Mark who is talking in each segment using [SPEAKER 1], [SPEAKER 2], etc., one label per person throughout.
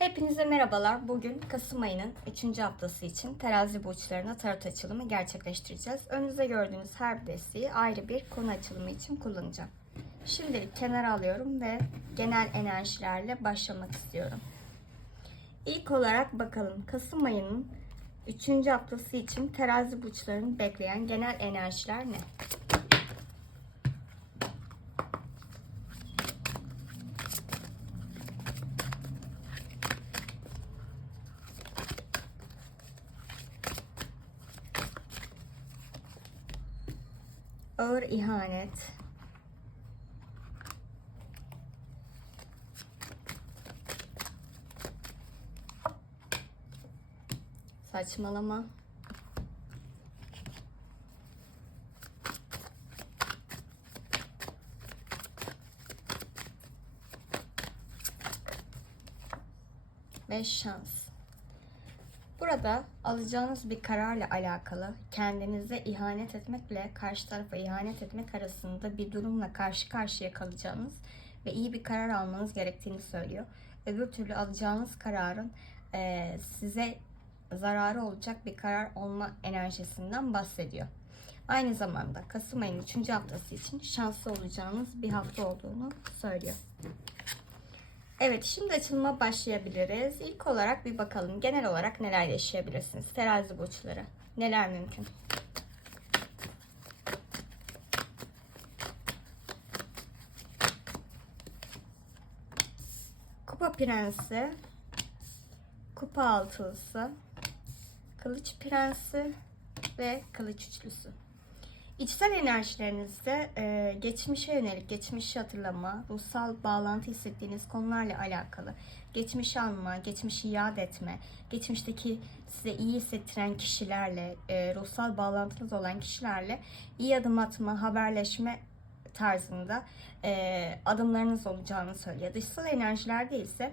[SPEAKER 1] Hepinize merhabalar. Bugün Kasım ayının 3. haftası için terazi burçlarına tarot açılımı gerçekleştireceğiz. Önünüzde gördüğünüz her bir desteği ayrı bir konu açılımı için kullanacağım. Şimdilik kenara alıyorum ve genel enerjilerle başlamak istiyorum. İlk olarak bakalım Kasım ayının 3. haftası için terazi burçlarını bekleyen genel enerjiler ne? Ağır ihanet. Saçmalama. Ve şans. Burada alacağınız bir kararla alakalı kendinize ihanet etmekle karşı tarafa ihanet etmek arasında bir durumla karşı karşıya kalacağınız ve iyi bir karar almanız gerektiğini söylüyor. Öbür türlü alacağınız kararın eee, size zararı olacak bir karar olma enerjisinden bahsediyor. Aynı zamanda Kasım ayının 3. haftası için şanslı olacağınız bir hafta olduğunu söylüyor. Evet, şimdi açılıma başlayabiliriz. İlk olarak bir bakalım genel olarak neler yaşayabilirsiniz? Terazi burçları. Neler mümkün? Kupa prensi, kupa altılısı, kılıç prensi ve kılıç üçlüsü. İçsel enerjilerinizde e, geçmişe yönelik, geçmişi hatırlama, ruhsal bağlantı hissettiğiniz konularla alakalı, geçmişi anma, geçmişi yad etme, geçmişteki size iyi hissettiren kişilerle, e, ruhsal bağlantınız olan kişilerle iyi adım atma, haberleşme tarzında e, adımlarınız olacağını söylüyor. Dışsal enerjilerde ise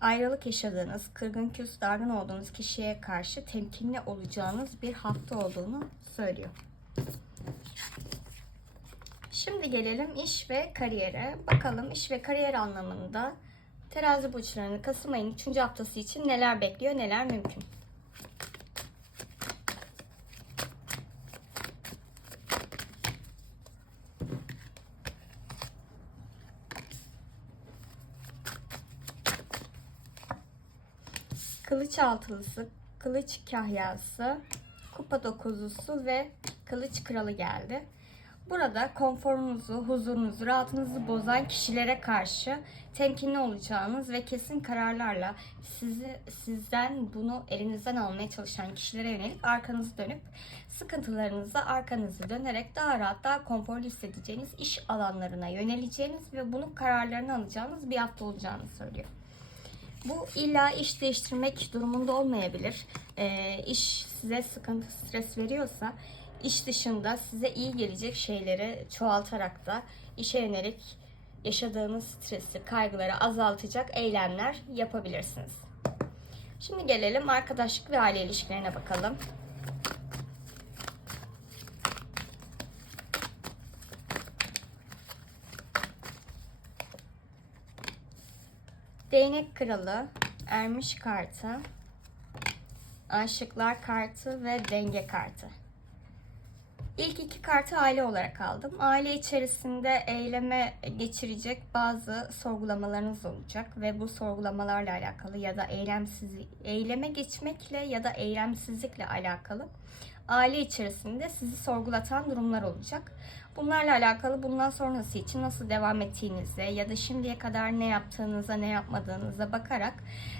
[SPEAKER 1] ayrılık yaşadığınız, kırgın küs, dargın olduğunuz kişiye karşı temkinli olacağınız bir hafta olduğunu söylüyor. Şimdi gelelim iş ve kariyere. Bakalım iş ve kariyer anlamında terazi burçlarını Kasım ayının 3. haftası için neler bekliyor, neler mümkün. Kılıç altılısı, kılıç kahyası, kupa dokuzusu ve kılıç kralı geldi. Burada konforunuzu, huzurunuzu, rahatınızı bozan kişilere karşı temkinli olacağınız ve kesin kararlarla sizi sizden bunu elinizden almaya çalışan kişilere yönelik arkanızı dönüp sıkıntılarınıza arkanızı dönerek daha rahat, daha konforlu hissedeceğiniz iş alanlarına yöneleceğiniz ve bunun kararlarını alacağınız bir hafta olacağını söylüyor. Bu illa iş değiştirmek durumunda olmayabilir. Ee, iş size sıkıntı, stres veriyorsa iş dışında size iyi gelecek şeyleri çoğaltarak da işe yönelik yaşadığınız stresi, kaygıları azaltacak eylemler yapabilirsiniz. Şimdi gelelim arkadaşlık ve aile ilişkilerine bakalım. Değnek kralı, ermiş kartı, aşıklar kartı ve denge kartı. İlk iki kartı aile olarak aldım. Aile içerisinde eyleme geçirecek bazı sorgulamalarınız olacak ve bu sorgulamalarla alakalı ya da eylemsiz eyleme geçmekle ya da eylemsizlikle alakalı aile içerisinde sizi sorgulatan durumlar olacak. Bunlarla alakalı bundan sonrası için nasıl devam ettiğinize ya da şimdiye kadar ne yaptığınıza ne yapmadığınıza bakarak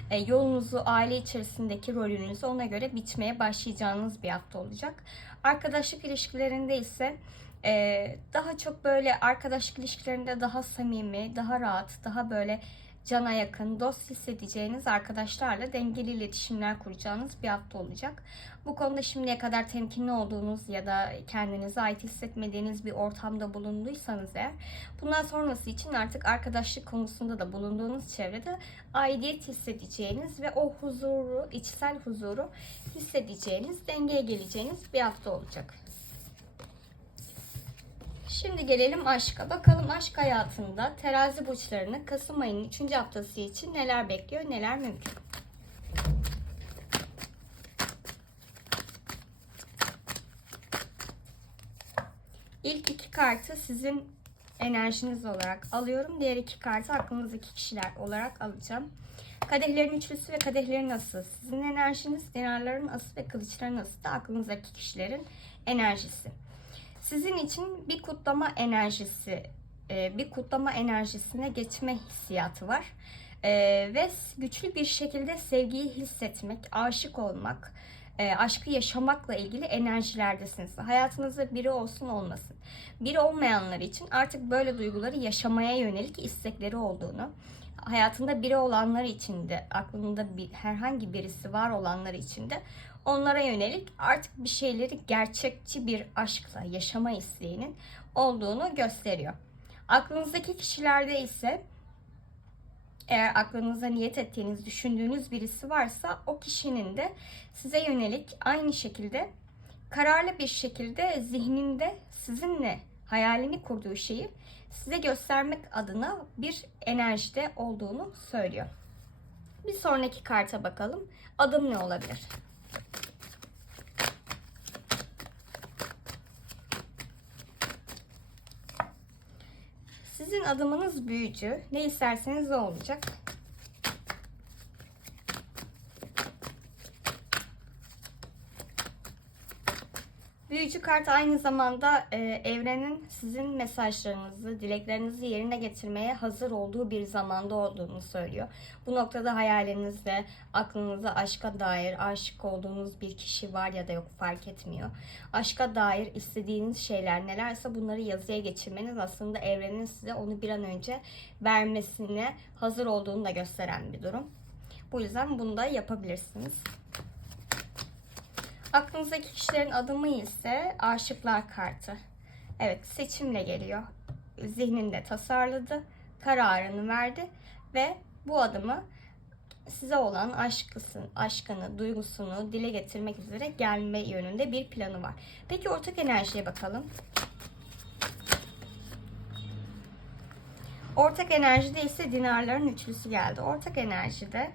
[SPEAKER 1] e, yolunuzu aile içerisindeki rolünüzü ona göre biçmeye başlayacağınız bir hafta olacak. Arkadaşlık ilişkilerinde ise e, daha çok böyle arkadaşlık ilişkilerinde daha samimi, daha rahat, daha böyle cana yakın, dost hissedeceğiniz arkadaşlarla dengeli iletişimler kuracağınız bir hafta olacak. Bu konuda şimdiye kadar temkinli olduğunuz ya da kendinize ait hissetmediğiniz bir ortamda bulunduysanız eğer bundan sonrası için artık arkadaşlık konusunda da bulunduğunuz çevrede aidiyet hissedeceğiniz ve o huzuru, içsel huzuru hissedeceğiniz, dengeye geleceğiniz bir hafta olacak. Şimdi gelelim aşka. Bakalım aşk hayatında terazi burçlarını Kasım ayının 3. haftası için neler bekliyor, neler mümkün. İlk iki kartı sizin enerjiniz olarak alıyorum. Diğer iki kartı aklınızdaki kişiler olarak alacağım. Kadehlerin üçlüsü ve kadehlerin ası sizin enerjiniz, dinarların ası ve kılıçların ası da aklınızdaki kişilerin enerjisi. Sizin için bir kutlama enerjisi, e, bir kutlama enerjisine geçme hissiyatı var. E, Ve güçlü bir şekilde sevgiyi hissetmek, aşık olmak, e, aşkı yaşamakla ilgili enerjilerdesiniz. Hayatınızda biri olsun olmasın. Biri olmayanlar için artık böyle duyguları yaşamaya yönelik istekleri olduğunu, hayatında biri olanlar için de aklında bir, herhangi birisi var olanlar için de onlara yönelik artık bir şeyleri gerçekçi bir aşkla yaşama isteğinin olduğunu gösteriyor. Aklınızdaki kişilerde ise eğer aklınıza niyet ettiğiniz, düşündüğünüz birisi varsa o kişinin de size yönelik aynı şekilde kararlı bir şekilde zihninde sizinle hayalini kurduğu şeyi size göstermek adına bir enerjide olduğunu söylüyor. Bir sonraki karta bakalım. Adım ne olabilir? Sizin adımınız büyücü. Ne isterseniz olacak. Büyücü kart aynı zamanda e, evrenin sizin mesajlarınızı, dileklerinizi yerine getirmeye hazır olduğu bir zamanda olduğunu söylüyor. Bu noktada hayalinizde, aklınıza aşka dair aşık olduğunuz bir kişi var ya da yok fark etmiyor. Aşka dair istediğiniz şeyler nelerse bunları yazıya geçirmeniz aslında evrenin size onu bir an önce vermesine hazır olduğunu da gösteren bir durum. Bu yüzden bunu da yapabilirsiniz. Aklınızdaki kişilerin adımı ise aşıklar kartı. Evet seçimle geliyor. Zihninde tasarladı, kararını verdi ve bu adımı size olan aşkısın, aşkını, duygusunu dile getirmek üzere gelme yönünde bir planı var. Peki ortak enerjiye bakalım. Ortak enerjide ise dinarların üçlüsü geldi. Ortak enerjide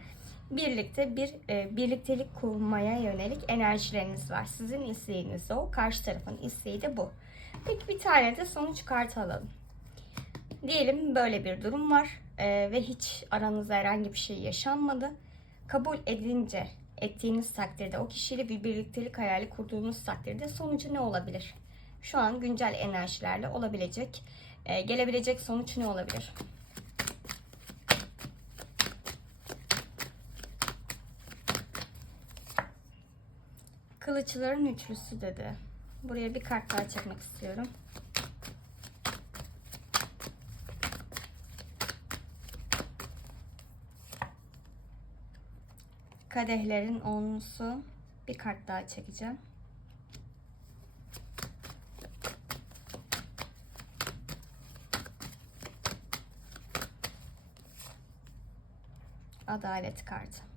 [SPEAKER 1] birlikte bir e, birliktelik kurmaya yönelik enerjileriniz var. Sizin isteğiniz o, karşı tarafın isteği de bu. Peki bir tane de sonuç kartı alalım. Diyelim böyle bir durum var e, ve hiç aranızda herhangi bir şey yaşanmadı. Kabul edince, ettiğiniz takdirde, o kişiyle bir birliktelik hayali kurduğunuz takdirde sonucu ne olabilir? Şu an güncel enerjilerle olabilecek, e, gelebilecek sonuç ne olabilir? Kılıçların üçlüsü dedi. Buraya bir kart daha çekmek istiyorum. Kadehlerin onlusu. Bir kart daha çekeceğim. Adalet kartı.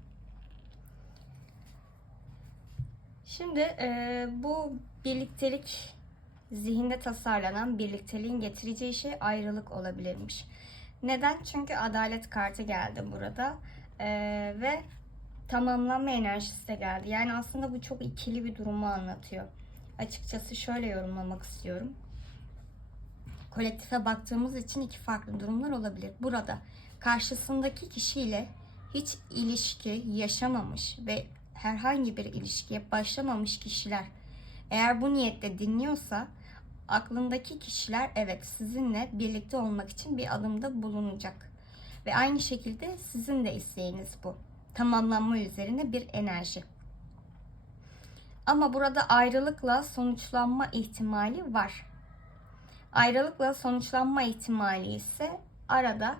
[SPEAKER 1] Şimdi e, bu birliktelik zihinde tasarlanan birlikteliğin getireceği şey ayrılık olabilirmiş. Neden? Çünkü adalet kartı geldi burada e, ve tamamlanma enerjisi de geldi. Yani aslında bu çok ikili bir durumu anlatıyor. Açıkçası şöyle yorumlamak istiyorum. Kolektife baktığımız için iki farklı durumlar olabilir. Burada karşısındaki kişiyle hiç ilişki yaşamamış ve herhangi bir ilişkiye başlamamış kişiler eğer bu niyette dinliyorsa aklındaki kişiler evet sizinle birlikte olmak için bir adımda bulunacak. Ve aynı şekilde sizin de isteğiniz bu. Tamamlanma üzerine bir enerji. Ama burada ayrılıkla sonuçlanma ihtimali var. Ayrılıkla sonuçlanma ihtimali ise arada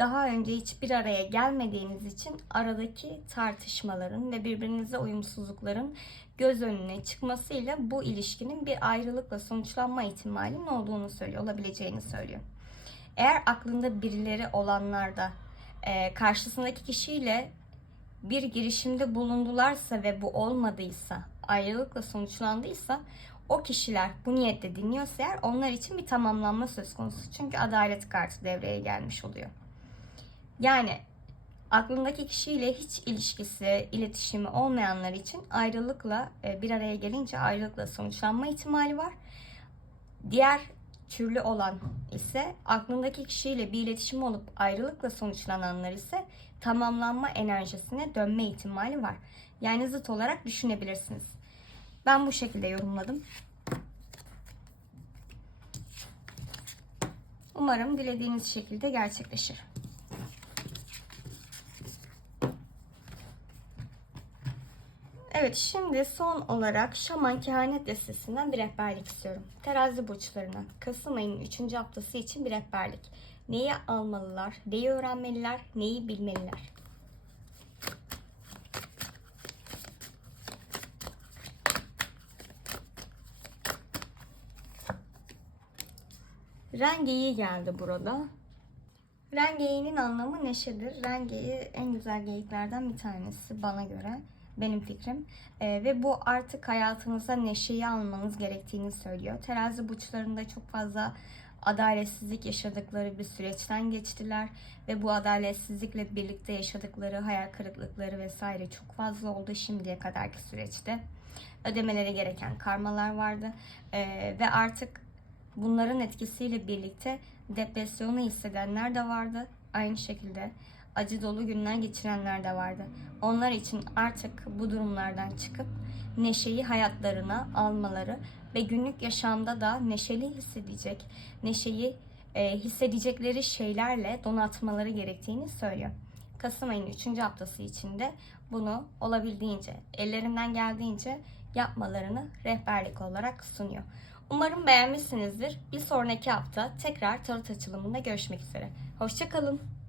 [SPEAKER 1] daha önce hiçbir araya gelmediğiniz için aradaki tartışmaların ve birbirinize uyumsuzlukların göz önüne çıkmasıyla bu ilişkinin bir ayrılıkla sonuçlanma ihtimalinin olduğunu söylüyor, olabileceğini söylüyor. Eğer aklında birileri olanlarda e, karşısındaki kişiyle bir girişimde bulundularsa ve bu olmadıysa, ayrılıkla sonuçlandıysa o kişiler bu niyetle dinliyorsa eğer onlar için bir tamamlanma söz konusu. Çünkü adalet kartı devreye gelmiş oluyor. Yani aklındaki kişiyle hiç ilişkisi, iletişimi olmayanlar için ayrılıkla e, bir araya gelince ayrılıkla sonuçlanma ihtimali var. Diğer türlü olan ise aklındaki kişiyle bir iletişim olup ayrılıkla sonuçlananlar ise tamamlanma enerjisine dönme ihtimali var. Yani zıt olarak düşünebilirsiniz. Ben bu şekilde yorumladım. Umarım dilediğiniz şekilde gerçekleşir. Evet şimdi son olarak Şaman Kehanet Listesi'nden bir rehberlik istiyorum. Terazi burçlarına Kasım ayının 3. haftası için bir rehberlik. Neyi almalılar, neyi öğrenmeliler, neyi bilmeliler? Rengeyi geldi burada. Rengeyi'nin anlamı neşedir. Rengeyi en güzel geyiklerden bir tanesi bana göre. Benim fikrim. Ee, ve bu artık hayatınıza neşeyi almanız gerektiğini söylüyor. Terazi burçlarında çok fazla adaletsizlik yaşadıkları bir süreçten geçtiler. Ve bu adaletsizlikle birlikte yaşadıkları hayal kırıklıkları vesaire çok fazla oldu şimdiye kadarki süreçte. Ödemeleri gereken karmalar vardı. Ee, ve artık bunların etkisiyle birlikte depresyonu hissedenler de vardı. Aynı şekilde acı dolu günler geçirenler de vardı. Onlar için artık bu durumlardan çıkıp neşeyi hayatlarına almaları ve günlük yaşamda da neşeli hissedecek, neşeyi e, hissedecekleri şeylerle donatmaları gerektiğini söylüyor. Kasım ayının 3. haftası içinde bunu olabildiğince, ellerinden geldiğince yapmalarını rehberlik olarak sunuyor. Umarım beğenmişsinizdir. Bir sonraki hafta tekrar tarot açılımında görüşmek üzere. Hoşçakalın.